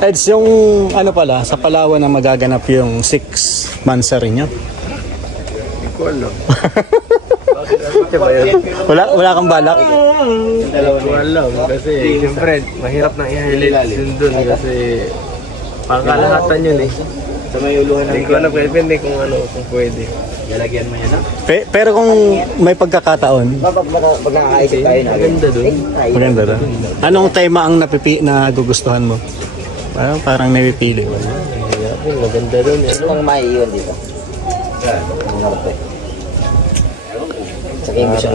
Eds, yung ano pala, sa Palawan na magaganap yung 6 months rin yun. Hindi ko alam. Bakit ba yun? Wala kang balak? Hindi ko alam. Kasi siyempre, mahirap na i-highlight yun dun. Kasi pangkalahatan yun eh. Sa may uluhan ng Hindi ko alam. Depende kung ano, kung pwede. lalagyan mo yan, no? Pero kung may pagkakataon, Pag nakakaisip tayo na. Maganda dun. maganda rin. Anong tema ang na gugustuhan mo? Parang napipili. Maganda dun. Gusto mong maiiwan dito. Ang norte. Sa game mission.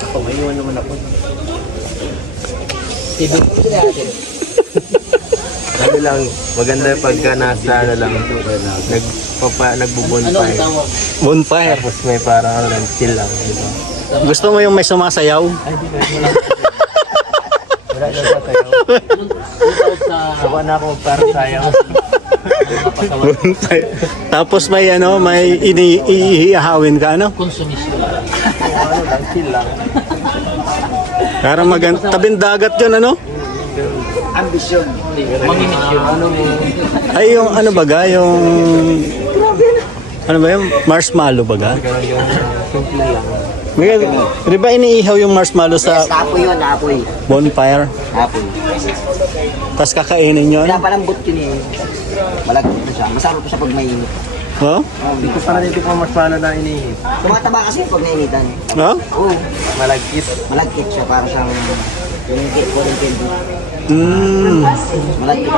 Ako, may iwan naman ako. Ano lang, maganda pagka nasa ano lang, nagbubonfire. Bonfire. Tapos may parang ano lang, chill lang. Diba? Gusto mo yung may sumasayaw? Ay, di ba? Wala na ba tayo? Sawa na ako para sayang. Bonfire. Tapos may iihawin ka, ano? Ano lang, chill lang. Parang maganda. Tabing dagat yun, ano? Ambisyon. Ano mo? Ay, yung ano baga, yung... Ano ba yung marshmallow baga? Yung simple lang. Di ba iniihaw yung marshmallow sa Yes, apoy yun, apoy. bonfire? Apoy. Tapos kakainin nyo, ano? Pinapalambot yun eh. Malagkit po siya. Masarap po siya pag mainit. Oh? Dito para dito kung mas paano na inihit. Tumataba kasi pag nainitan. Oh? Oo. Malagkit. Malagkit siya. Para siyang yung cake ko rin candy. Mm. Malagkit.